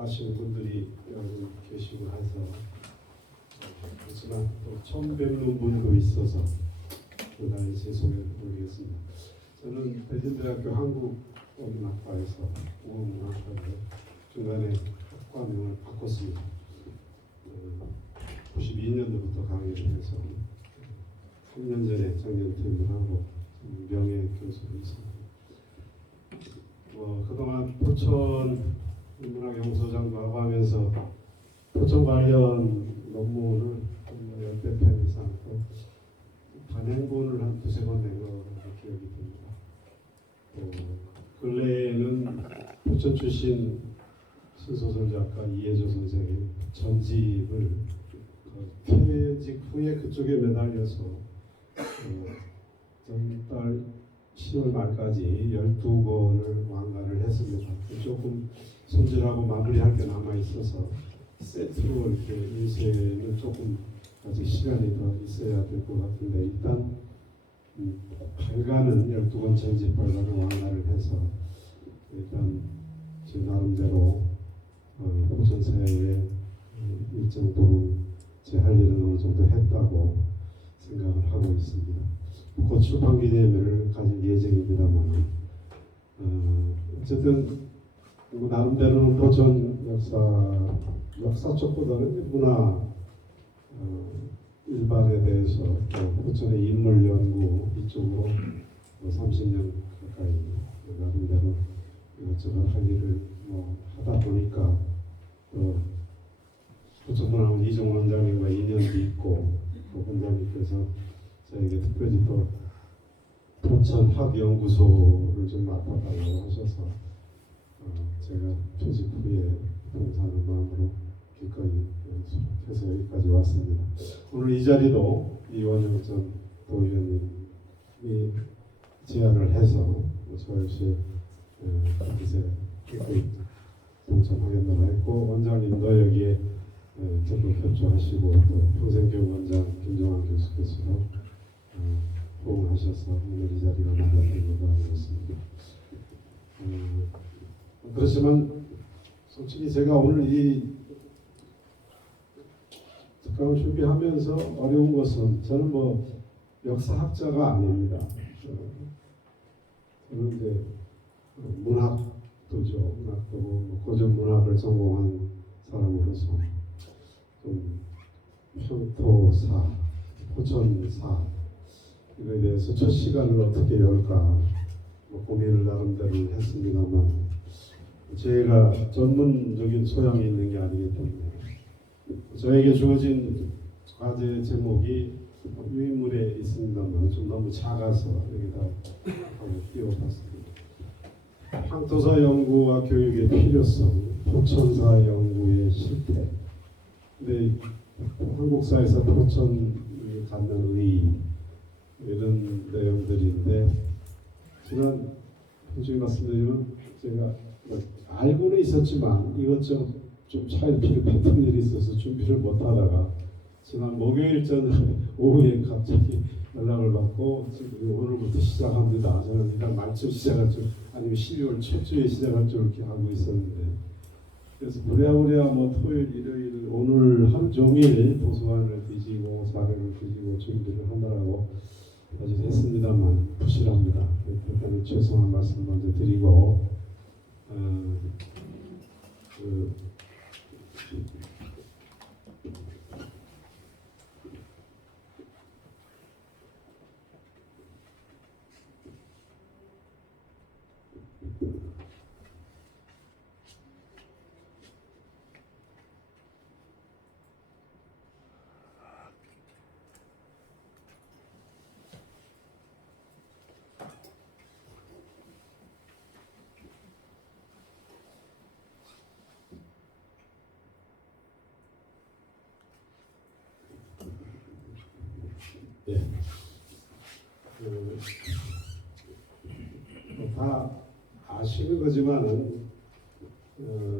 아시는 분들이 여기 계시고 해서 그렇지만 또 처음 뵙는 분도 있어서 그다음에 제 소개를 드리겠습니다. 저는 대전대학교 한국어문학과에서 국어문학과를 중간에 학과명을 바꿨습니다. 92년도부터 강의를 해서 3년 전에 정년 퇴임을 하고 명예 교수로 있습니다. 그동안 포천 문학연구소장도 하고 하면서 포천 관련 논문을 열댓 편 이상 또 단행본을 한 두세 번 낸 거 기억이 듭니다. 근래에는 포천 출신 순소설 작가 이혜조 선생의 전집을 퇴직 후에 그쪽에 매달려서 전달 10월 말까지 12권을 완가를 했습니다. 조금 손질하고 마무리할 게 남아 있어서 세트로 이렇게 인쇄는 조금 아직 시간이 더 있어야 될 것 같은데 일단 발간은 12권 전집 발간을 완가를 해서 일단 제 나름대로 포천사회에 일정도 제 할 일은 어느 정도 했다고 생각을 하고 있습니다. 곧 출판 기념회를 가질 예정입니다만 어쨌든 나름대로는 포천 역사 쪽보다는 문화 일반에 대해서 포천의 인물 연구 이쪽으로 30년 가까이 나름대로 이것저것 할 일을 하다 보니까 포천문화원 이종 원장님과 인연도 있고 그 원장님께서 저에게 특별히 또 포천학연구소를 좀 맡아달라고 하셔서 제가 퇴직 후에 봉사하는 마음으로 기꺼이 해서 여기까지 왔습니다. 오늘 이 자리도 이원영 전 도의원님이 제안을 해서 저 역시 이제 기꺼이 동참하겠다고 했고 원장님도 여기에 적극 협조하시고 또 평생교육 원장 김정환 교수께서도 호응하셔서 오늘 이 자리가 마련된 것으로 알고 있습니다. 그렇지만 솔직히 제가 오늘 이 특강을 준비하면서 어려운 것은 저는 역사학자가 아닙니다. 저는 이제 문학도죠. 문학도고 고전 문학을 전공한 사람으로서 좀 평토사, 포천사 이거에 대해서 첫 시간을 어떻게 열까 고민을 나름대로 했습니다만 제가 전문적인 소양이 있는 게 아니기 때문에 저에게 주어진 과제 제목이 유인물에 있습니다만 좀 너무 작아서 여기다 한번 띄워봤습니다. 향토사 연구와 교육의 필요성, 포천사 연구의 실태. 근데 한국사에서 포천이 갖는 의의 이런 내용들인데 지난 솔직히 말씀드리면 제가 알고는 있었지만 이것저것 좀 차일 필요했던 일이 있어서 준비를 못하다가 지난 목요일 전 오후에 갑자기 연락을 받고 지금 오늘부터 시작합니다. 저는 일단 말초 시작할 줄 아니면 12월 첫 주에 시작할 줄 이렇게 하고 있었는데 그래서 부랴부랴 토요일 일요일 오늘 하루 종일 도서관을 뒤지고 사례를 뒤지고 준비를 하느라고 아주 했습니다만 부실합니다. 그때는 죄송한 말씀 먼저 드리고 다 아시는 거지만은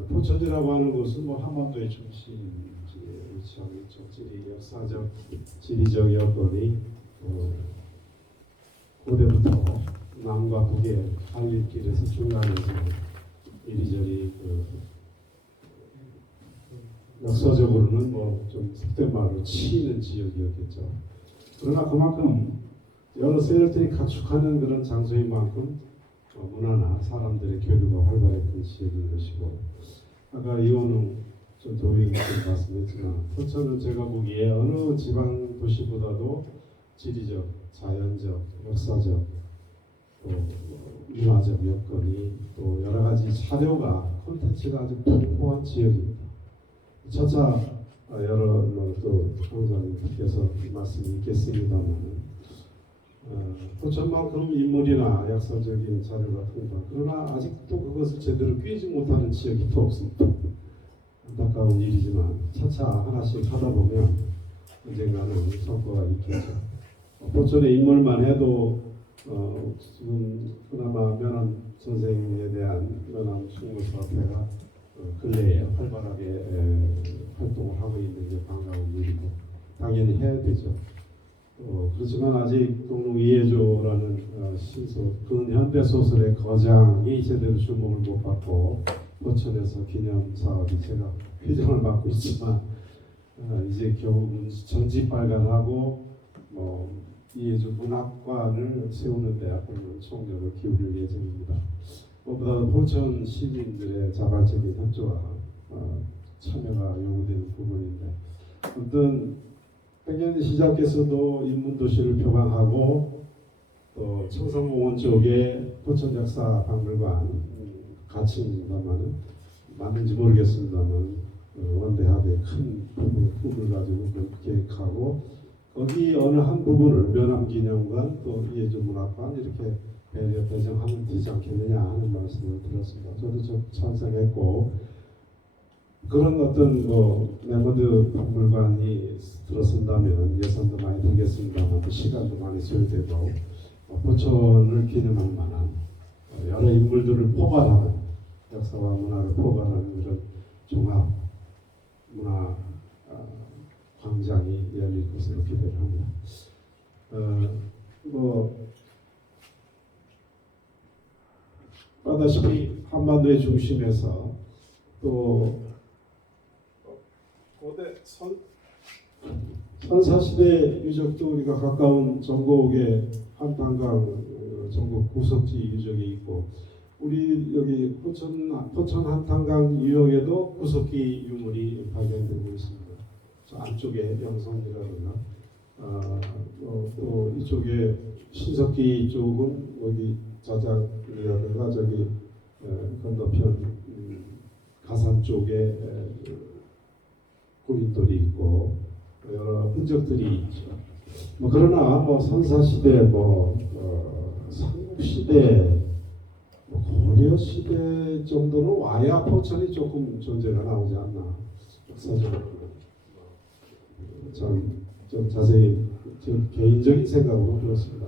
포천이라고 하는 곳은 한반도의 중심지에 위치하고 있죠. 역사적, 지리적 여건이 고대부터 남과 북의 갈림길에서 중간에서 이리저리 역사적으로는 뭐 좀 속된 말로 치이는 지역이었겠죠. 그러나 그만큼 여러 세력들이 가축하는 그런 장소인 만큼 문화나 사람들의 교류가 활발했던 지역인 것이고, 아까 이원웅 전 도의원께서 말씀했지만 포천은 제가 보기에 어느 지방 도시보다도 지리적, 자연적, 역사적, 또 문화적 여건이 또 여러 가지 자료가 콘텐츠가 아주 풍부한 지역입니다. 차차 여러 또 강사님께서 말씀이 있겠습니다만 포천만큼 인물이나 역사적인 자료가 풍부한, 그러나 아직도 그것을 제대로 꿰지 못하는 지역이 또 없습니다. 안타까운 일이지만 차차 하나씩 하다 보면 언젠가는 성과가 있겠죠. 포천의 인물만 해도 지금 그나마 면함 선생에 대한 면함 충무사업회가 근래에 활발하게 활동을 하고 있는 게 반가운 일이고 당연히 해야 되죠. 그렇지만 아직 동록 이해조라는 근현대 소설의 거장이 제대로 주목을 못 받고 포천에서 기념 사업이 제가 회장을 맡고 있지만 이제 결국은 전지 발간하고 이해조 문학관을 세우는 데 앞으로는 총력을 기울일 예정입니다. 무엇보다 포천 시민들의 자발적인 협조와 참여가 요구되는 부분인데, 아무튼 백년 시장께서도 인문도시를 표방하고 또 청성공원 쪽에 포천역사박물관 가칭입니다만 맞는지 모르겠습니다만 원대하게 큰 부분을 가지고 계획하고 거기 어느 한 부분을 면함기념관 또 이해조문학관 이렇게 배정하면 되지 않겠느냐 하는 말씀을 들었습니다. 저도 찬성했고, 그런 어떤 레머드 박물관이 들어선다면 예산도 많이 들겠습니다만 시간도 많이 소요되고 포천을 기념할 만한 여러 인물들을 포괄하는, 역사와 문화를 포괄하는 그런 종합 문화 광장이 열릴 것으로 기대를 합니다. 아다시피 한반도의 중심에서 또 고대 선사시대 유적도 우리가 가까운 전곡의 한탄강 전곡 구석지 유적이 있고, 우리 여기 포천 한탄강 유역에도 구석기 유물이 발견되고 있습니다. 저 안쪽에 영성이라든가 또 이쪽에 신석기 쪽은 여기 자작이라든가 저기 건너편 가산 쪽에 구린돌이 있고 여러 흔적들이 있죠. 그러나 선사시대, 삼국시대, 고려 시대 정도는 와야 포천이 조금 존재가 나오지 않나. 역사적으로 좀 자세히 제 개인적인 생각으로 그렇습니다.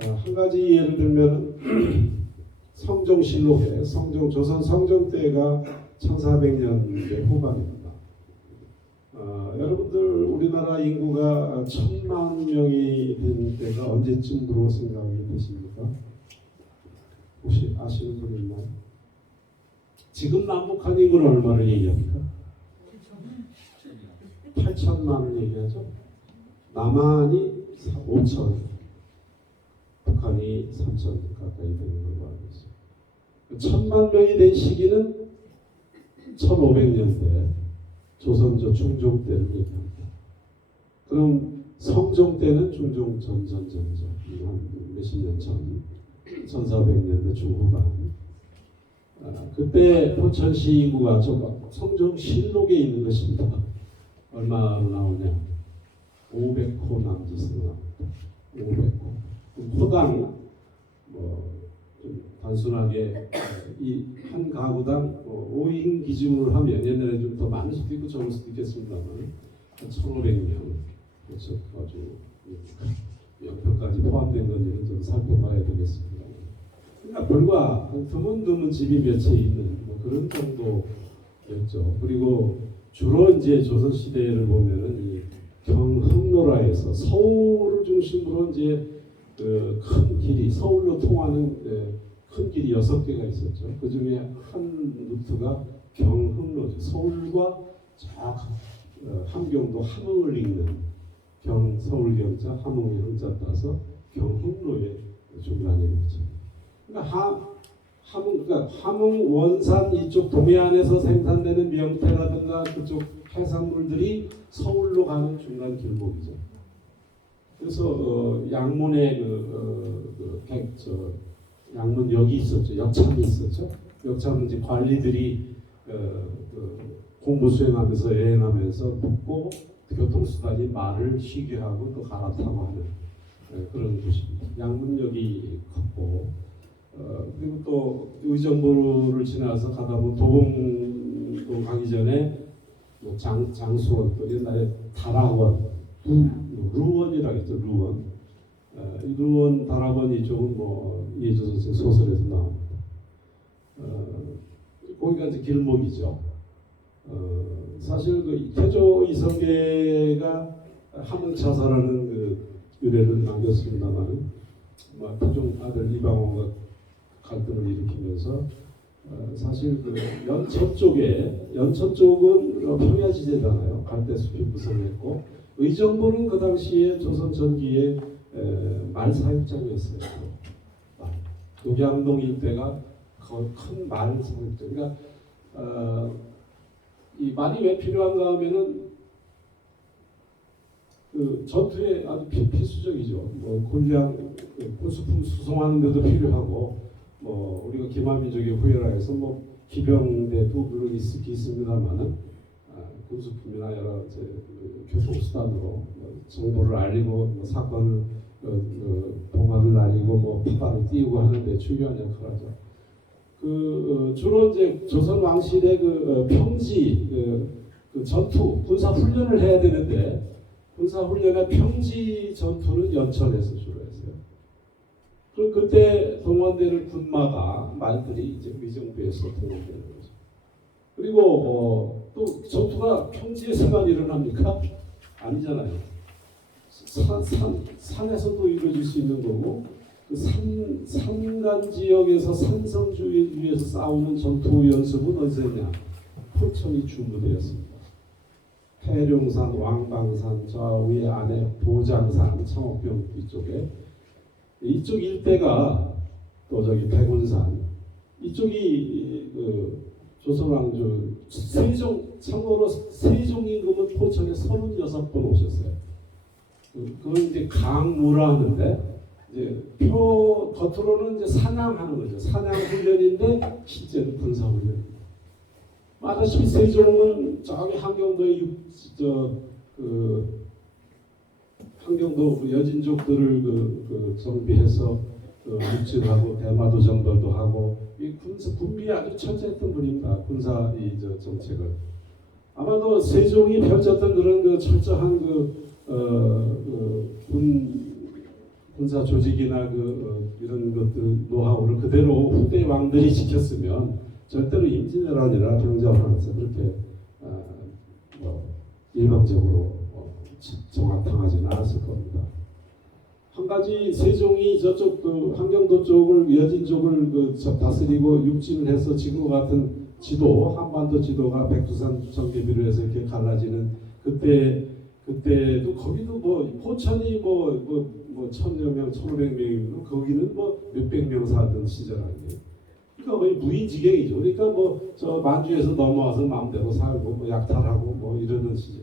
한 가지 예를 들면 성종실록에 조선 성종 때가 1400년대 후반입니다. 여러분들 우리나라 인구가 1000만 명이 된 때가 언제쯤으로 생각이 되십니까? 혹시 아시는 분 있나요? 지금 남북한 인구는 얼마를 얘기합니까? 8천만을 얘기하죠. 남한이 5천, 북한이 3천 가까이 되는 걸로 알고 있습니다. 1000만 명이 된 시기는 1500년대 조선조 중종 때를 얘기합니다. 그럼 성종 때는 중종 전 몇십 년 전, 1400년대 중후반. 그때 포천시 인구가 성종실록에 있는 것입니다. 얼마로 나오냐? 500호 남짓으로 나옵니다. 500호. 호당 좀 단순하게 이 한 가구당 5인 기준으로 하면 옛날에 좀 더 많을 수도 있고 적을 수도 있겠습니다만 1,500명 그렇죠. 아주 영평까지 포함된 건지는 좀 살펴봐야 되겠습니다. 그러니까 불과 드문드문 집이 몇 채 있는 그런 정도였죠. 그리고 주로 이제 조선 시대를 보면은 이 경흥로라에서 서울을 중심으로 이제 큰 길이 서울로 통하는 큰 길이 6개가 있었죠. 그 중에 한 루트가 경흥로죠. 서울과 함경도 함흥을 읽는 서울경자 함흥의 흥자 따서 경흥로의 중간에 있죠. 그러니까 함흥 원산 이쪽 동해안에서 생산되는 명태라든가 그쪽 해산물들이 서울로 가는 중간 길목이죠. 그래서 양문에 양문역이 있었죠. 역참이 있었죠. 역참은 이제 관리들이 공무 수행하면서 여행하면서 묵고 교통수단이 말을 쉬게 하고 또 갈아타고 하는 그런 곳입니다. 양문역이 컸고 그리고 또 의정부를 지나서 가다 보면 도봉도 가기 전에 뭐 장수원 또 옛날에 다락원 루원이라고 했죠. 루원 루원 다락원 이쪽은 뭐 이해조선생 소설에서 나옵니다. 거기가 이제 길목이죠. 사실 그 태조 이성계가 함흥차사라는 그 유래를 남겼습니다만 태종 아들 이방원과 갈등을 일으키면서 사실 그 연천 쪽은 평야지대잖아요. 갈대숲이 무성했고 의정부는 그 당시에 조선 전기에 말 사육장이었어요. 녹양동 일대가 큰 말 사육장. 그러니까 이 말이 왜 필요한가 하면은 그 전투에 아주 필수적이죠. 뭐 군량 군수품 수송하는 데도 필요하고 뭐 우리가 기마민족의 후예라 해서 뭐 기병대도 물론 있습니다만은 군수품이나 여러 교통수단으로 정보를 알리고 뭐 사건을 동화를 알리고 뭐 파발을 띄우고 하는데 중요한 역할을 하죠. 주로 이제 조선 왕실의 평지 그 전투 군사 훈련을 해야 되는데 군사 훈련의 평지 전투는 연천에서 주로 했어요. 그럼 그때 동원되는 군마가 말들이 이제 의정부에서 동원되는 거죠. 그리고 또 전투가 평지에서만 일어납니까? 아니잖아요. 산에서도 이루어질 수 있는 거고 그 산간 지역에서 산성 주위에서 싸우는 전투 연습은 어디서 했냐? 포천이 주무대였습니다. 해룡산, 왕방산, 저 위에 안에 보장산, 창옥병 뒤쪽에 이쪽 일대가 또 저기 백운산 이쪽이 조선왕조 참고로 세종 임금은 포천에 36번 오셨어요. 그건 이제 강무라 하는데 이제 겉으로는 이제 사냥하는 거죠. 사냥 훈련인데 실제는 군사 훈련입니다. 아다시피 세종은 저기 한경도의 한경도 여진족들을 정비해서 육진하고 대마도 정벌도 하고 이 군비에 아주 철저했던 분입니다. 군사 정책을 아마도 세종이 펼쳤던 그런 철저한 군사 조직이나 이런 것들 노하우를 그대로 후대 왕들이 지켰으면 절대로 임진왜란 아니라 병자호란에서 그렇게 일방적으로 정확당하지는 않았을 겁니다. 한 가지 세종이 저쪽 함경도 쪽을 여진 쪽을 다스리고 육진을 해서 지금과 같은 지도 한반도 지도가 백두산 전개비로 해서 이렇게 갈라지는 그때도 거기도 포천이 1000여 명, 1500명이면 거기는 몇백 명 살던 시절 아니에요. 그러니까 거의 무인지경이죠. 그러니까 저 만주에서 넘어와서 마음대로 살고 약탈하고 이러는 시절.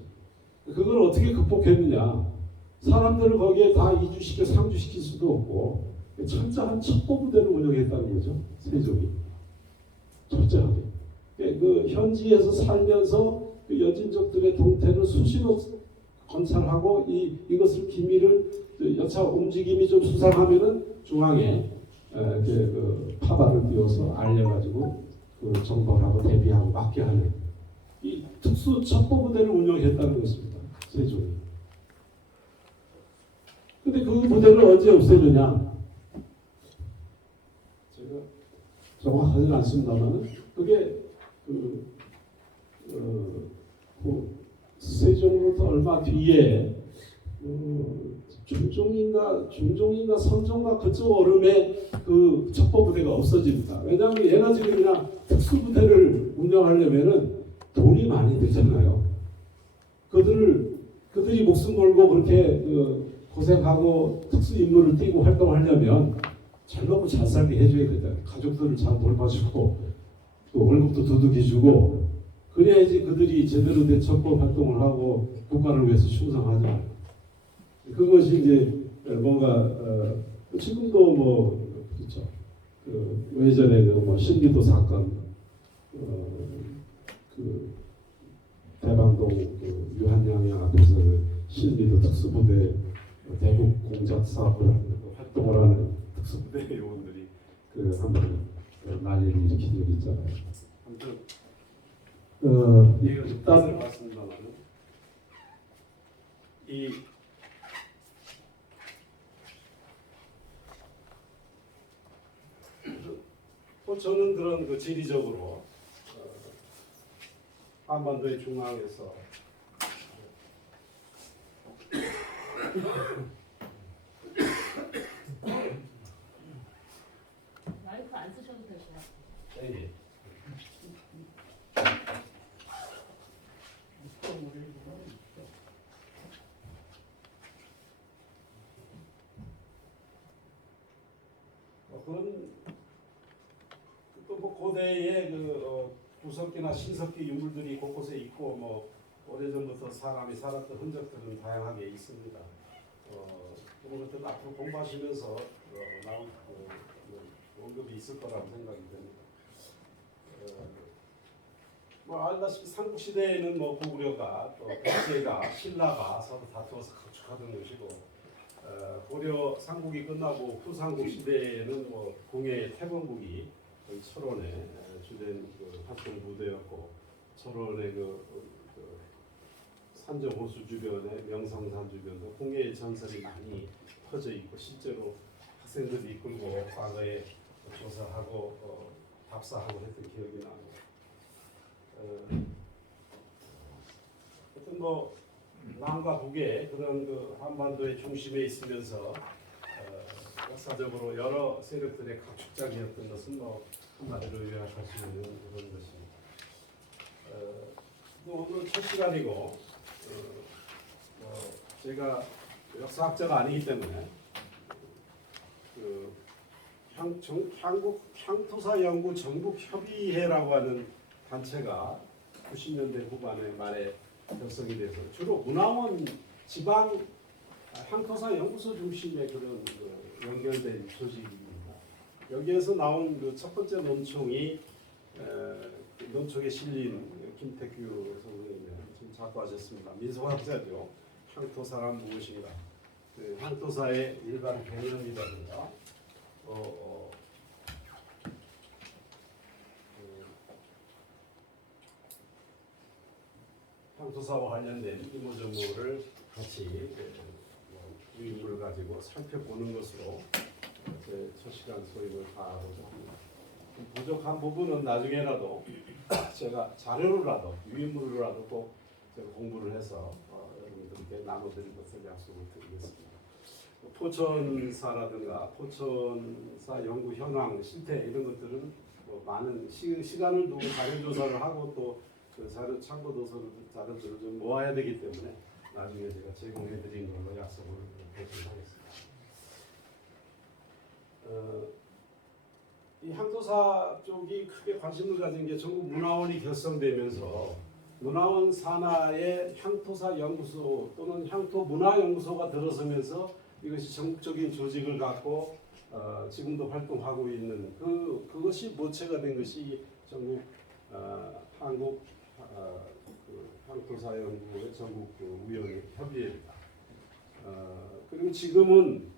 그걸 어떻게 극복했느냐? 사람들을 거기에 다 이주시켜 상주시킬 수도 없고 철저한 첩보부대를 운영했다는 거죠. 세종이 철저하게. 현지에서 살면서 여진족들의 동태를 수시로 관찰하고 이것을 기밀을 여차 움직임이 좀 수상하면은 중앙에 파발을 띄워서 알려가지고 정벌하고 대비하고 막게 하는 이 특수 첩보부대를 운영했다는 것입니다. 세종이. 근데 그 부대를 언제 없애느냐? 제가 정확하지는 않습니다만 그게 세종으로부터 얼마 뒤에 중종인가 선종가 그쪽 얼음에 그 첩보부대가 없어집니다. 왜냐하면 에너지군이나 특수부대를 운영하려면은 돈이 많이 들잖아요. 그들이 목숨 걸고 그렇게 고생하고 특수 임무를 띄고 활동하려면 잘 먹고 잘 살게 해줘야 되잖아요. 가족들을 잘 돌봐주고 또 월급도 두둑이 주고 그래야지 그들이 제대로 된 첩보 활동을 하고 국가를 위해서 충성하잖아요. 그것이 이제 뭔가 지금도 뭐 그렇죠. 예전에 뭐 신기도 사건, 그 대방동 유한양양 앞에서 신기도 특수부대 대북 공작 사업을 활동을 하는 특수부대 요원들이 한번 난리를 일으킨 적이 있잖아요. 아무튼 이거 일단을 봤습니다만 저는 그런 지리적으로 한반도의 중앙에서 마이크 안 쓰셔도 되세요. 네. 그런 또 뭐 고대의 구석기나 신석기 유물들이 곳곳에 있고 뭐 오래전부터 사람이 살았던 흔적들은 다양하게 있습니다. 그런 것들 앞으로 공부하시면서 나올 언급이 있을 거라고 생각이 됩니다. 뭐 알다시피 삼국 시대에는 뭐 고구려가 또 백제가 신라가 서로 다투어서 각축하던 것이고 고려 삼국이 끝나고 후삼국 시대에는 뭐 궁예 태범국이 철원의 주된 활동 부대였고 철원의 산정호수 주변에 명성산 주변도 궁예의 전설이 많이 퍼져 있고 실제로 학생들이 이끌고 과거에 조사하고 답사하고 했던 기억이 납니다. 하여튼 뭐 남과 북의 그런 한반도의 중심에 있으면서 역사적으로 여러 세력들의 각축장이었던 것은 뭐 한마디로 요약할 수 있는 그런 것입니다. 오늘 첫 시간이고 제가 역사학자가 아니기 때문에 한국 향토사 연구 전국 협의회라고 하는 단체가 90년대 후반에 말에 결성이 돼서 주로 문화원 지방 향토사 연구소 중심의 그런 연결된 조직입니다. 여기에서 나온 첫 번째 논총이 논총에 실린 김태규 선생님이 지금 작고하셨습니다. 민속학자죠. 향토사란 무엇인가? 향토사의 일반 개념이라든가 향토사와 관련된 이모저모를 같이 유인물을 가지고 살펴보는 것으로 제 첫 시간 소임을 다하고자 합니다. 부족한 부분은 나중에라도 제가 자료로라도 유인물로라도 꼭 제가 공부를 해서 여러분들께 나눠드릴 것을 약속을 드리겠습니다. 포천사라든가 포천사 연구 현황 실태 이런 것들은 뭐 많은 시간을 두고 자료 조사를 하고 또 그 자료 참고 자료들을 좀 모아야 되기 때문에 나중에 제가 제공해드린 걸로 약속을 드리겠습니다. 이 향토사 쪽이 크게 관심을 가진 게 전국 문화원이 결성되면서 문화원 산하에 향토사 연구소 또는 향토 문화연구소가 들어서면서 이것이 전국적인 조직을 갖고 지금도 활동하고 있는 그것이 모체가 된 것이 전국 한국 향토사 연구의 전국 위원 협의회입니다. 그리고 지금은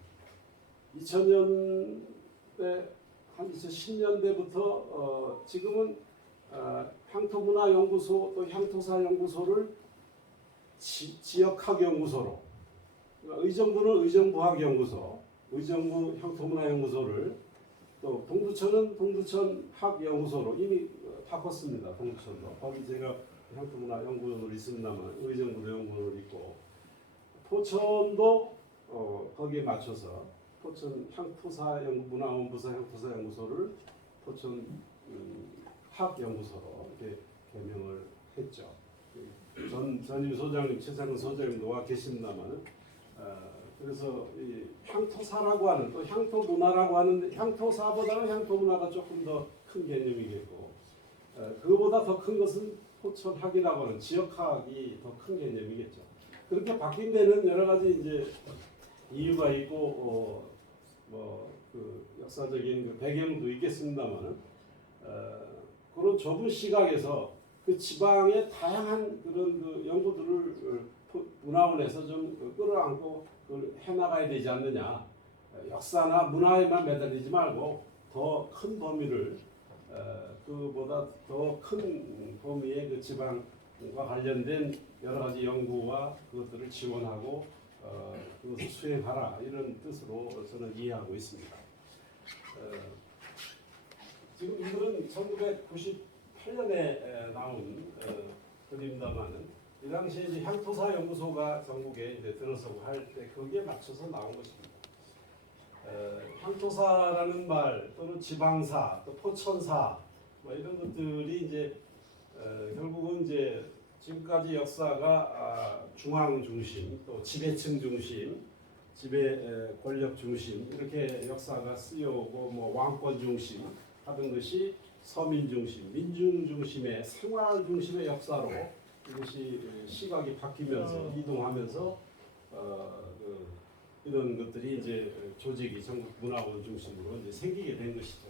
2000년대 한 2010년대부터 지금은 향토문화연구소 또 향토사연구소를 지역학연구소로 의정부는 의정부학연구소, 의정부 향토문화연구소를 또 동두천은 동두천학연구소로 이미 바꿨습니다. 동두천도 거기 제가 향토문화연구원으로 있습니다만 의정부도 연구원으로 있고 포천도 거기에 맞춰서 포천 향토사연구문화원부서 향토사연구소를 포천 학연구소로 이렇게 개명을 했죠. 전 전임 소장님, 최상근 소장님도 와 계십니다만, 그래서 이 향토사라고 하는 또 향토 문화라고 하는데 향토사보다는 향토 문화가 조금 더 큰 개념이겠고, 그거보다 더 큰 것은 포천학이라고 하는 지역학이 더 큰 개념이겠죠. 그렇게 바뀐 데는 여러 가지 이제 이유가 있고 그 역사적인 그 배경도 있겠습니다만은 그런 좁은 시각에서 그 지방의 다양한 그런 그 연구들을 문화원에서 좀 끌어안고 그걸 해나가야 되지 않느냐. 역사나 문화에만 매달리지 말고 더 큰 범위를 그보다 더 큰 범위의 그 지방과 관련된 여러 가지 연구와 그것들을 지원하고 그것을 수행하라 이런 뜻으로 저는 이해하고 있습니다. 지금 이들은 1998년에 나온 그림다마는 이 당시에 이제 향토사 연구소가 전국에 이제 들어서고 할 때 거기에 맞춰서 나온 것입니다. 향토사라는 말 또는 지방사 또 포천사 뭐 이런 것들이 이제 결국은 이제 지금까지 역사가 중앙 중심 또 지배층 중심 지배 권력 중심 이렇게 역사가 쓰여오고 뭐 왕권 중심 하던 것이 서민 중심 민중 중심의 생활 중심의 역사로 이것이 시각이 바뀌면서 이동하면서 이런 것들이 이제 조직이 전국 문화원 중심으로 이제 생기게 된 것이죠.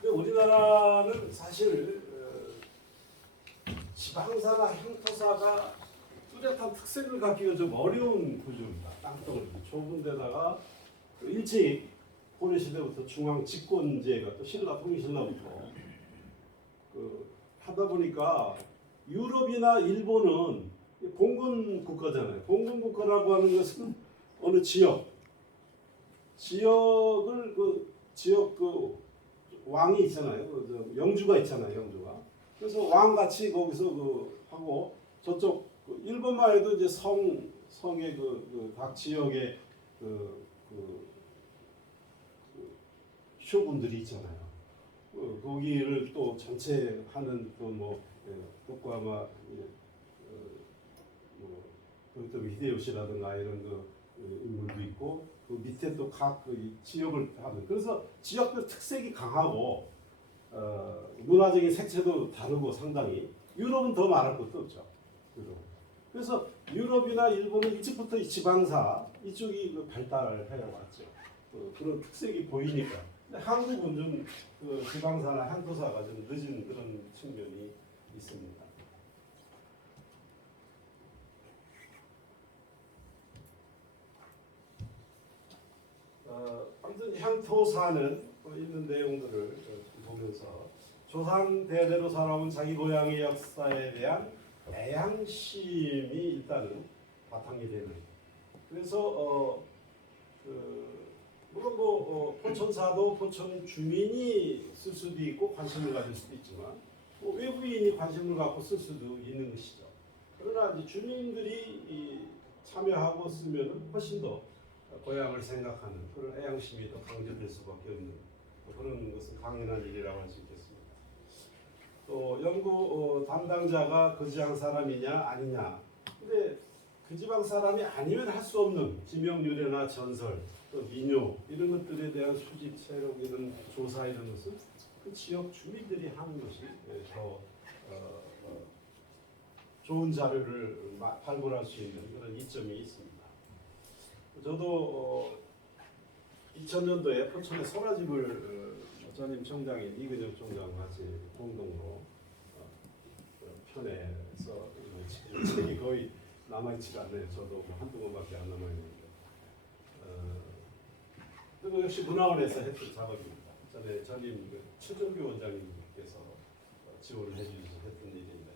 근데 우리나라는 사실 지방사나 향토사가 뚜렷한 특색을 갖기가 좀 어려운 구조입니다. 땅덩어리 좁은 데다가 일찍 고려시대부터 중앙 집권제가 또 신라 통일신라부터 하다 보니까 유럽이나 일본은 봉건 국가잖아요. 봉건 국가라고 하는 것은 어느 지역을 지역 왕이 있잖아요. 영주가 있잖아요. 영주가. 그래서 왕같이 거기서 하고 저쪽 일본만 해도 이제 성의 각 지역의 쇼군들이 있잖아요. 거기를 또 전체 하는 그것과 아마 또 히데요시라든가 이런 인물도 있고 그 밑에 또 각 지역을 하는 그래서 지역별 특색이 강하고 문화적인 색채도 다르고 상당히 유럽은 더 말할 것도 없죠. 그래서 유럽이나 일본은 일찍부터 이 지방사 이쪽이 발달해 왔죠. 그런 특색이 보이니까. 근데 한국은 좀 지방사나 향토사가 좀 늦은 그런 측면이 있습니다. 아무튼 향토사는 있는 내용들을 보면서 조상 대대로 살아온 자기 고향의 역사에 대한 애양심이 일단은 바탕이 되는. 그래서 물론 포천사도 포천 주민이 쓸 수도 있고 관심을 가질 수도 있지만 외부인이 관심을 갖고 쓸 수도 있는 것이죠. 그러나 이제 주민들이 참여하고 쓰면은 훨씬 더 고향을 생각하는 그런 애양심이 더 강조될 수밖에 없는 그런 것은 당연한 일이라고 할 수 있겠습니다. 또 연구 담당자가 그 지방 사람이냐 아니냐. 근데 그 지방 사람이 아니면 할 수 없는 지명 유래나 전설, 또 민요 이런 것들에 대한 수집, 체력 이런 조사 이런 것은 그 지역 주민들이 하는 것이 더 좋은 자료를 발굴할 수 있는 그런 이점이 있습니다. 저도 2000년도에 포천에 소라집을 전임 총장인 이근혁 총장 같이 공동으로 편에서 책이 거의 남아있지 않네요. 저도 한두 권밖에 안 남아있는데 그리고 역시 문화원에서 했던 작업입니다. 전에 전임 최정규 원장님께서 지원을 해주셔서 했던 일인데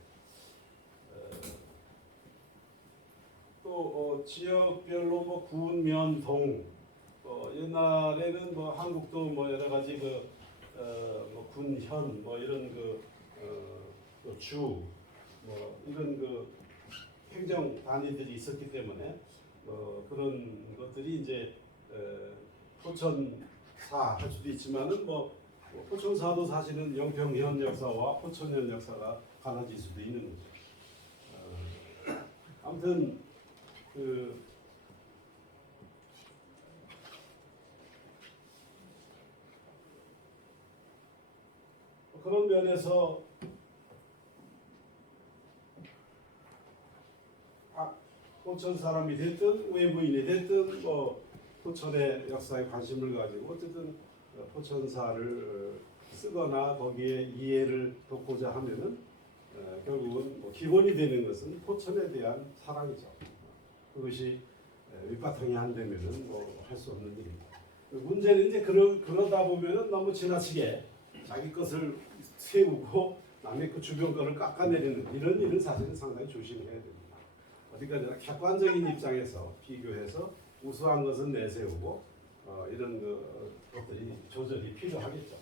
또 지역별로 군, 면, 동 옛날에는 한국도 여러 가지 군, 현 이런 주 이런 행정 단위들이 있었기 때문에 그런 것들이 이제 포천사 할 수도 있지만은 포천사도 사실은 영평현 역사와 포천현 역사가 갈라질 수도 있는 거죠. 아무튼 그런 면에서 포천 사람이 됐든 외부인이 됐든 뭐 포천의 역사에 관심을 가지고 어쨌든 포천사를 쓰거나 거기에 이해를 돕고자 하면은 결국은 뭐 기본이 되는 것은 포천에 대한 사랑이죠. 그것이 밑바탕이 안 되면은 뭐 할 수 없는 일입니다. 문제는 이제 그러다 보면은 너무 지나치게 자기 것을 세우고 남의 그 주변 거를 깎아내리는 이런 일은 사실은 상당히 조심해야 됩니다. 어디까지나 객관적인 입장에서 비교해서 우수한 것은 내세우고 이런 것들이 조절이 필요하겠죠.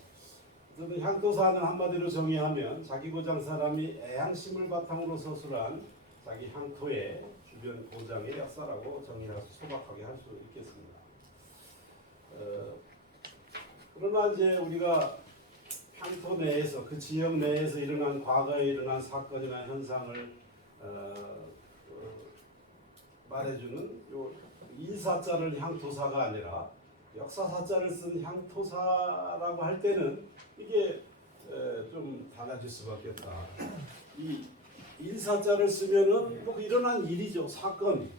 어쨌든 향토사는 한마디로 정의하면 자기 고장 사람이 애향심을 바탕으로 서술한 자기 향토의 주변 고장의 역사라고 정의할 수 소박하게 할 수 있겠습니다. 그러나 이제 우리가 향토 내에서 그 지역 내에서 일어난 과거에 일어난 사건이나 현상을 말해주는 요 인사자를 향토사가 아니라 역사사자를 쓴 향토사라고 할 때는 이게 좀 달라질 수밖에 없다. 이 인사자를 쓰면은 뭐 일어난 일이죠. 사건.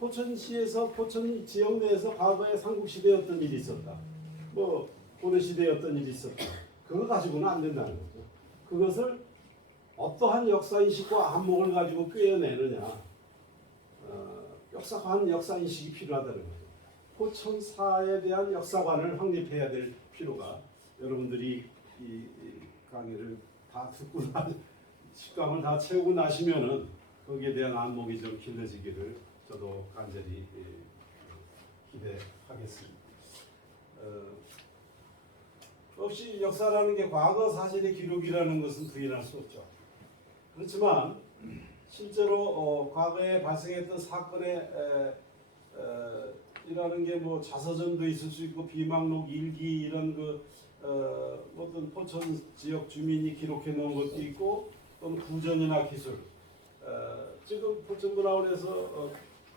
포천시에서 포천 지역 내에서 과거에 삼국시대에 어떤 일이 있었다. 뭐 고려시대에 어떤 일이 있었다. 그거 가지고는 안 된다는 거죠. 그것을 어떠한 역사인식과 안목을 가지고 꿰어내느냐. 역사관, 역사인식이 필요하다는 거죠. 포천사에 대한 역사관을 확립해야 될 필요가 여러분들이 이 강의를 다 듣고 식감을 다 채우고 나시면은 거기에 대한 안목이 좀 길러지기를 저도 간절히 기대하겠습니다. 역시 역사라는 게 과거 사실의 기록이라는 것은 부인할 수 없죠. 그렇지만 실제로 과거에 발생했던 사건의 이라는 게 뭐 자서전도 있을 수 있고 비망록 일기 이런 어떤 포천 지역 주민이 기록해 놓은 것도 있고 또는 구전이나 기술 지금 포천문화원에서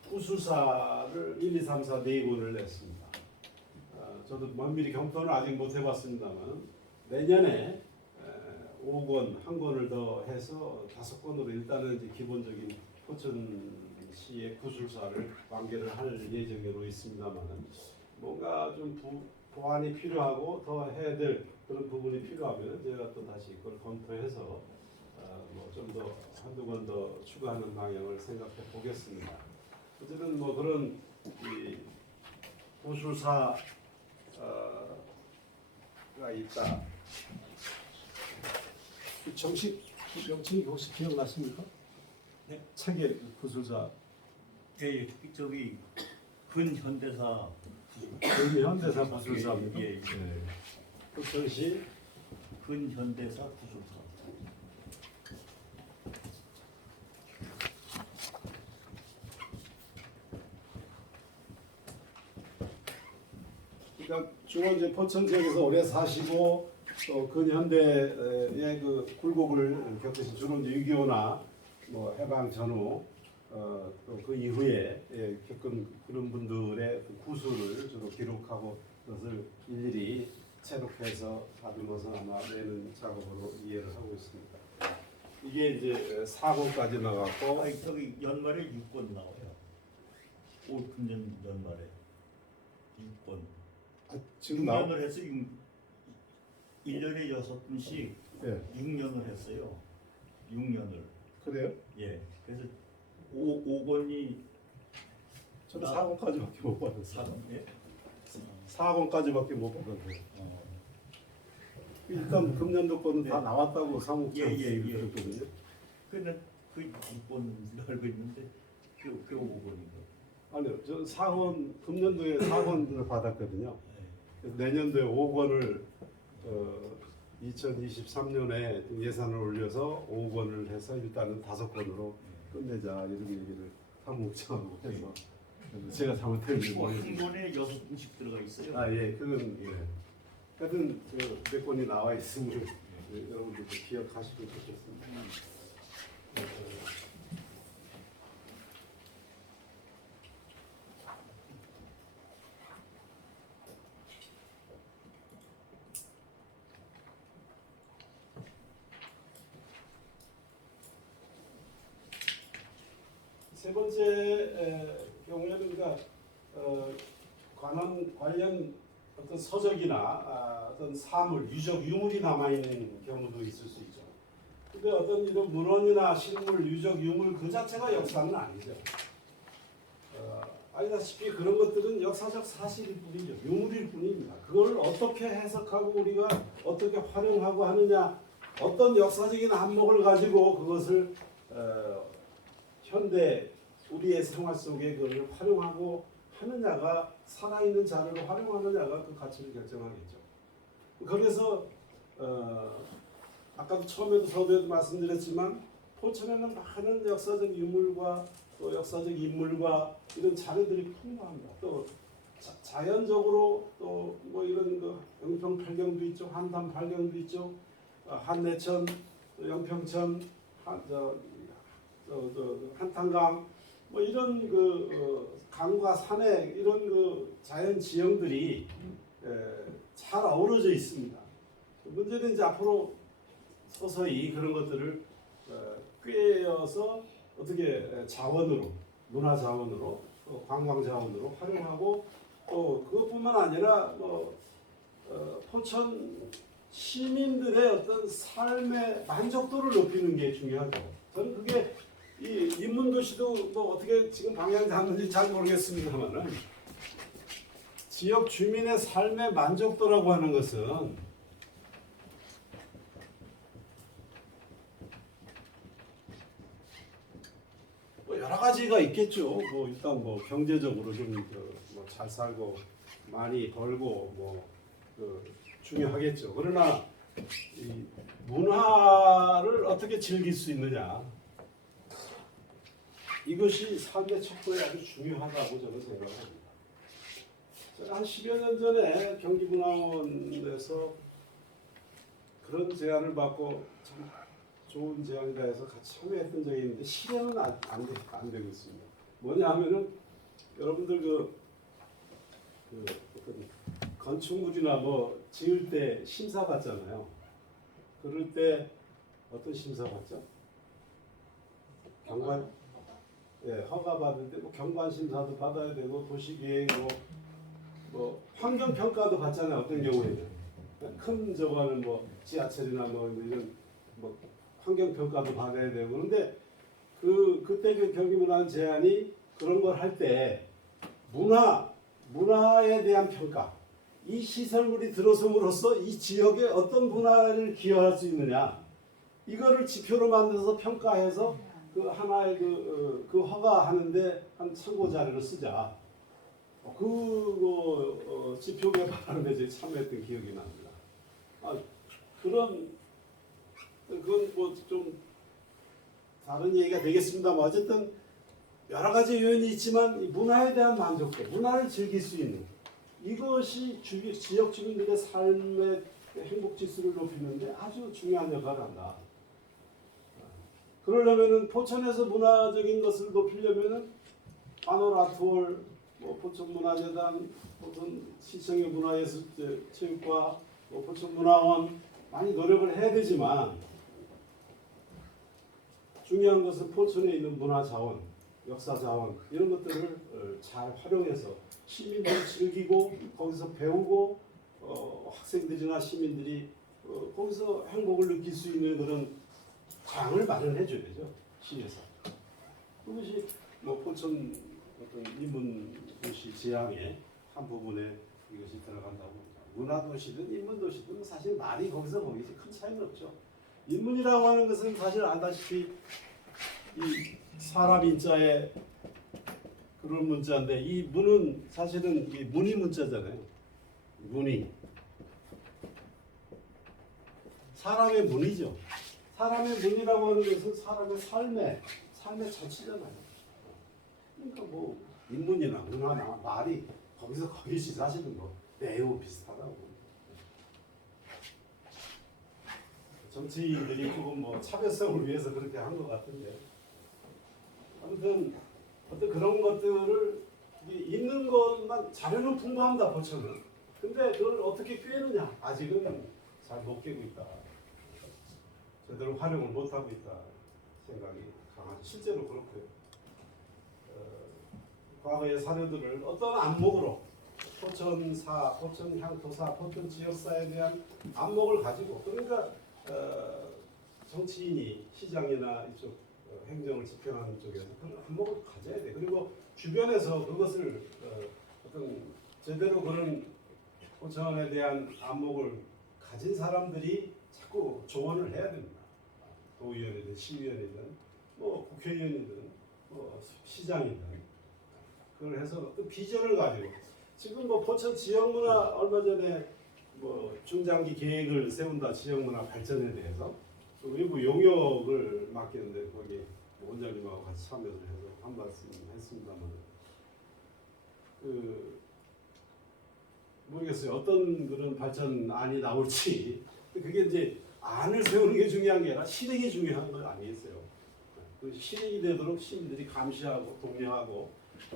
구술사를 1, 2, 3, 4 4권을 냈습니다. 저도 면밀히 검토는 아직 못 해봤습니다만 내년에 5권 한 권을 더 해서 5권으로 일단은 이제 기본적인 포천시의 구술사를 완결을 할 예정으로 있습니다만은 뭔가 좀 보완이 필요하고 더 해야 될 그런 부분이 필요하면 제가 또 다시 그걸 검토해서 뭐 좀 더 한두 권 더 추가하는 방향을 생각해 보겠습니다. 어쨌든 뭐 그런 이 구술사가 있다. 정식 명칭이 혹시 기억나십니까? 네. 책의 구술사. 예, 저기 근현대사 현대사 구술사입니다. 예, 예. 네. 포천시 근현대사 구술사. 그러니까 주로 이제 포천 지역에서 오래 사시고 또 근현대의 그 굴곡을 겪으신 주로 이제 6.25나 뭐 해방 전후 또 그 이후에 겪은 그런 분들의 그 구술을 주로 기록하고 그것을 일일이 체록해서 다듬어서 아마 내는 작업으로 이해를 하고 있습니다. 이게 이제 4권까지 나갔고 아니 저기 연말에 6권 나와요. 올 금년 연말에 6권. 지금 나 6년을 해서 1년에 6분씩 예. 6년을 했어요. 6년을. 그래요? 예. 그래서 5권이 저는 4권까지밖에 못 받았어요. 4권. 예. 4권까지밖에 못 받았어요. 어. 일단 금년도 거는 다 네. 나왔다고 사무처에서 예, 예, 예. 들었거든요. 근데 그 6권을 알고 있는데 그 5권인가. 아니요, 저 4권 금년도에 4권을 받았거든요. 예. 그래서 내년도에 5권을 2023년에 예산을 올려서 5권을 해서 일단은 5권으로 끝내자 이런 얘기를 사무처하고 해서 그래서 제가 잘못했는지 뭐 한 모르겠어요. 권에 6분씩 들어가 있어요. 아 예, 그건 예. 하여튼 몇 권이 나와 있으면 여러분들도 기억하시면 좋겠습니다. 세 번째 경우에는 그러니까 관련 어떤 서적이나 어떤 사물, 유물이 남아 있는 경우도 있을 수 있죠. 근데 어떤 이런 문헌이나 실물, 유물 그 자체가 역사는 아니죠. 아시다시피 그런 것들은 역사적 사실일 뿐이죠. 유물일 뿐입니다. 그걸 어떻게 해석하고 우리가 어떻게 활용하고 하느냐, 어떤 역사적인 안목을 가지고 그것을 현대 우리의 생활 속에 그걸 활용하고 하느냐가, 살아있는 자료를 활용하느냐가 그 가치를 결정하겠죠. 그래서 아까도 처음에도 서두에도 말씀드렸지만 포천에는 많은 역사적 유물과 또 역사적 인물과 이런 자료들이 풍부합니다. 또 자연적으로 또 뭐 이런 그 영평 팔경도 있죠, 한담 팔경도 있죠, 한내천, 영평천, 한탄강, 뭐 이런 강과 산에 이런 자연 지형들이 잘 어우러져 있습니다. 문제는 이제 앞으로 서서히 그런 것들을 꿰어서 어떻게 자원으로, 문화 자원으로, 관광 자원으로 활용하고, 또 그것뿐만 아니라 포천 시민들의 어떤 삶의 만족도를 높이는 게 중요하죠. 저는 그게 이 인문도시도 뭐 어떻게 지금 방향 잡는지 잘 모르겠습니다만은, 지역 주민의 삶의 만족도라고 하는 것은 뭐 여러 가지가 있겠죠. 뭐 일단 뭐 경제적으로 좀 잘 살고 많이 벌고 중요하겠죠. 그러나 이 문화를 어떻게 즐길 수 있느냐, 이것이 삶의 척도에 아주 중요하다고 저는 생각합니다. 제가 한 10여 년 전에 경기문화원에서 그런 제안을 받고 참 좋은 제안이다 해서 같이 참여했던 적이 있는데 실현은 안 되고 있습니다. 뭐냐 하면은 여러분들 어떤 건축물이나 뭐 지을 때 심사 받잖아요. 그럴 때 어떤 심사 받죠? 경관? 예, 허가 받을 때 뭐 경관 심사도 받아야 되고 도시계획 뭐 환경 평가도 받잖아요. 어떤 경우에는 큰 저거는 뭐 지하철이나 뭐 이런 뭐 환경 평가도 받아야 되고. 그런데 그때 그 경기문화원 제안이 그런 걸 할 때 문화에 대한 평가, 이 시설물이 들어섬으로써 이 지역에 어떤 문화를 기여할 수 있느냐, 이거를 지표로 만들어서 평가해서 그 하나의 그 허가하는데 한 참고 자료로 쓰자. 지표 개발하는데 제가 참여했던 기억이 납니다. 그건 뭐 좀 다른 얘기가 되겠습니다만, 어쨌든 여러 가지 요인이 있지만 이 문화에 대한 만족도, 문화를 즐길 수 있는 이것이 지역 주민들의 삶의 행복 지수를 높이는데 아주 중요한 역할을 한다. 그러려면은 포천에서 문화적인 것을 높이려면은 아노라트홀, 뭐 포천문화재단, 포천 시청의 문화예술체육과, 포천문화원 많이 노력을 해야 되지만, 중요한 것은 포천에 있는 문화자원, 역사자원 이런 것들을 잘 활용해서 시민들이 즐기고 거기서 배우고 학생들이나 시민들이 거기서 행복을 느낄 수 있는 그런 장을 마련해 줘야죠, 시에서. 그것이 뭐 포천 어떤 인문도시 지향의 한 부분에 이것이 들어간다고 봅니다. 문화도시든 인문도시든 사실 말이 거기서 거기서 큰 차이는 없죠. 인문이라고 하는 것은 사실 알다시피 이 사람 인자의 그런 문자인데, 이 문은 사실은 이 문이 문자잖아요. 문이 사람의 문이죠. 사람의 문이라고 하는 것은 사람의 삶의 자체잖아요. 그러니까 뭐 인문이나 문화나 말이 거기서 거기지 사실은 뭐 매우 비슷하다고. 정치인들이 혹은 뭐 차별성을 위해서 그렇게 한 것 같은데 아무튼 어떤 그런 것들을 있는 것만 자료는 풍부합니다. 포천은. 근데 그걸 어떻게 꿰느냐 아직은 잘 못 꿰고 있다. 제대로 활용을 못 하고 있다 생각이 강하죠. 실제로 그렇고요. 과거의 사료들을 어떤 안목으로 포천사, 포천향토사, 포천지역사에 대한 안목을 가지고 그러니까 정치인이 시장이나 이쪽 행정을 집행하는 쪽에서 그런 안목을 가져야 돼. 그리고 주변에서 그것을 어떤 제대로 그런 포천에 대한 안목을 가진 사람들이 자꾸 조언을 해야 됩니다. 도의원이든 시의원이든 뭐 국회의원이든 뭐 시장이든 그걸 해서 어떤 비전을 가지고 지금 뭐 포천 지역문화 얼마 전에 뭐 중장기 계획을 세운다 지역문화 발전에 대해서 외부 용역을 맡기는데 거기 원장님하고 같이 참여를 해서 한 말씀 했습니다만 모르겠어요. 어떤 그런 발전안이 나올지 그게 이제 안을 세우는 게 중요한 게 아니라 실행이 중요한 건 아니겠어요. 그 실행이 되도록 시민들이 감시하고 독려하고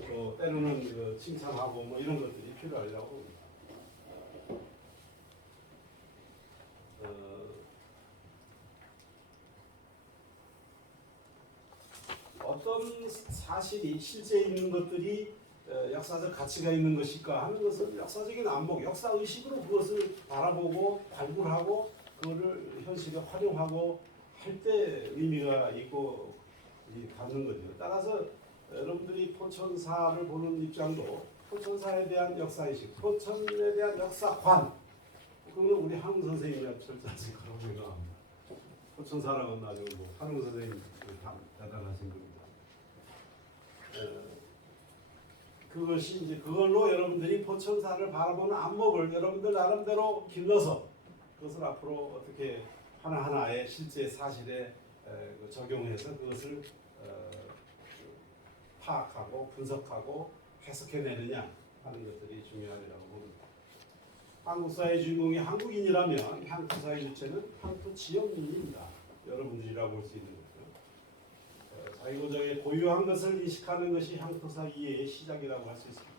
또 때로는 그 칭찬하고 뭐 이런 것들이 필요하리라고 봅니다. 어떤 사실이 실제 있는 것들이 역사적 가치가 있는 것일까 하는 것은 역사적인 안목, 역사의식으로 그것을 바라보고 발굴하고 그거를 현실에 활용하고 할 때 의미가 있고 갖는 거죠. 따라서 여러분들이 포천사를 보는 입장도 포천사에 대한 역사의식, 포천에 대한 역사관 그거는 우리 한웅 선생님이 철저하신 거라고 생각합니다. 포천사랑은 나중에 뭐 한웅 선생님 대단하신 겁니다. 그것이 이제 그걸로 여러분들이 포천사를 바라보는 안목을 여러분들 나름대로 길러서 그것을 앞으로 어떻게 하나하나의 실제 사실에 적용해서 그것을 파악하고 분석하고 해석해내느냐 하는 것들이 중요하리라고 봅니다. 한국사의 주인공이 한국인이라면 향토사의 주체는 향토 지역민입니다. 여러분들이라고 볼 수 있는 거죠. 자기 고장에 고유한 것을 인식하는 것이 향토사 이해의 시작이라고 할 수 있습니다.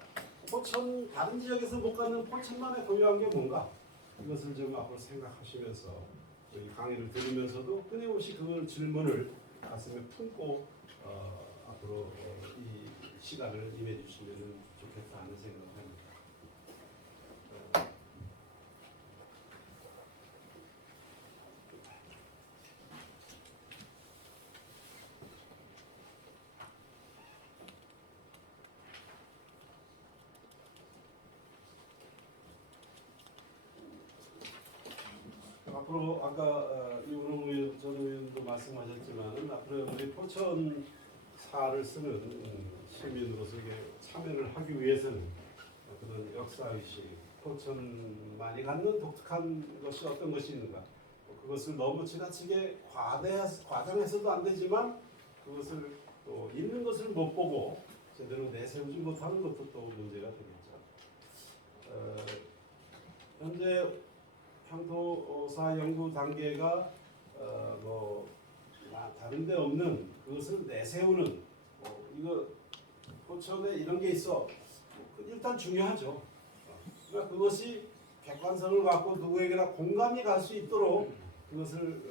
포천 다른 지역에서 못 갖는 포천만의 고유한 게 뭔가 이것을 좀 앞으로 생각하시면서 이 강의를 들으면서도 끊임없이 그걸 질문을 가슴에 품고 앞으로 이 시간을 임해 주시면 좋겠다 하는 생각을 합니다. 앞으로 아까 이우롱 의원, 전 의원도 말씀하셨지만 앞으로 우리 포천사를 쓰는 시민으로서 참여를 하기 위해서는 그런 역사의식, 포천만이 갖는 독특한 것이 어떤 것이 있는가 그것을 너무 지나치게 과장해서도 안 되지만 그것을 또 있는 것을 못 보고 제대로 내세우지 못하는 것도 또 문제가 되겠죠. 현재 향토사 연구 단계가 뭐 다른 데 없는 그것을 내세우는 이거 포천에 이런 게 있어 일단 중요하죠. 그러니까 그것이 객관성을 갖고 누구에게나 공감이 갈 수 있도록 그것을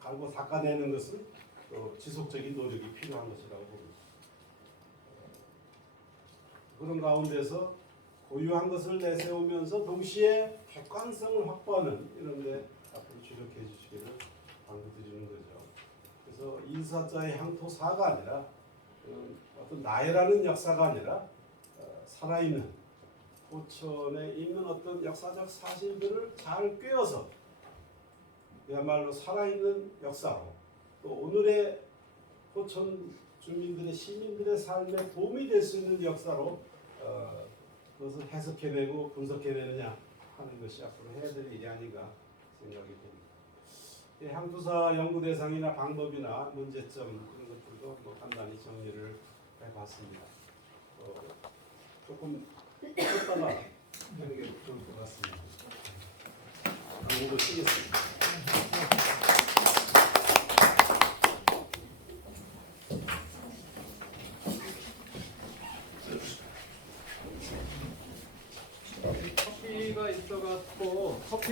갈고 닦아내는 것은 또 지속적인 노력이 필요한 것이라고 봅니다. 그런 가운데서 고유한 것을 내세우면서 동시에 객관성을 확보하는 이런 데 앞으로 주력해 주시기를 당부드리는 거죠. 그래서 인사자의 향토사가 아니라 어떤 나열하는 역사가 아니라 살아있는 포천에 있는 어떤 역사적 사실들을 잘 꿰어서 그야말로 살아있는 역사로 또 오늘의 포천 주민들의 시민들의 삶에 도움이 될 수 있는 역사로 그것을 해석해내고 분석해내느냐 하는 것이 앞으로 해야 될 일이 아닌가 생각이 듭니다. 향토사 연구 대상이나 방법이나 문제점 이런 것들도 뭐 간단히 정리를 해봤습니다. 조금 쉬었다가 하는 게 좋을 것 같습니다. 강의도 쉬겠습니다. 커피가 있어갖고 커피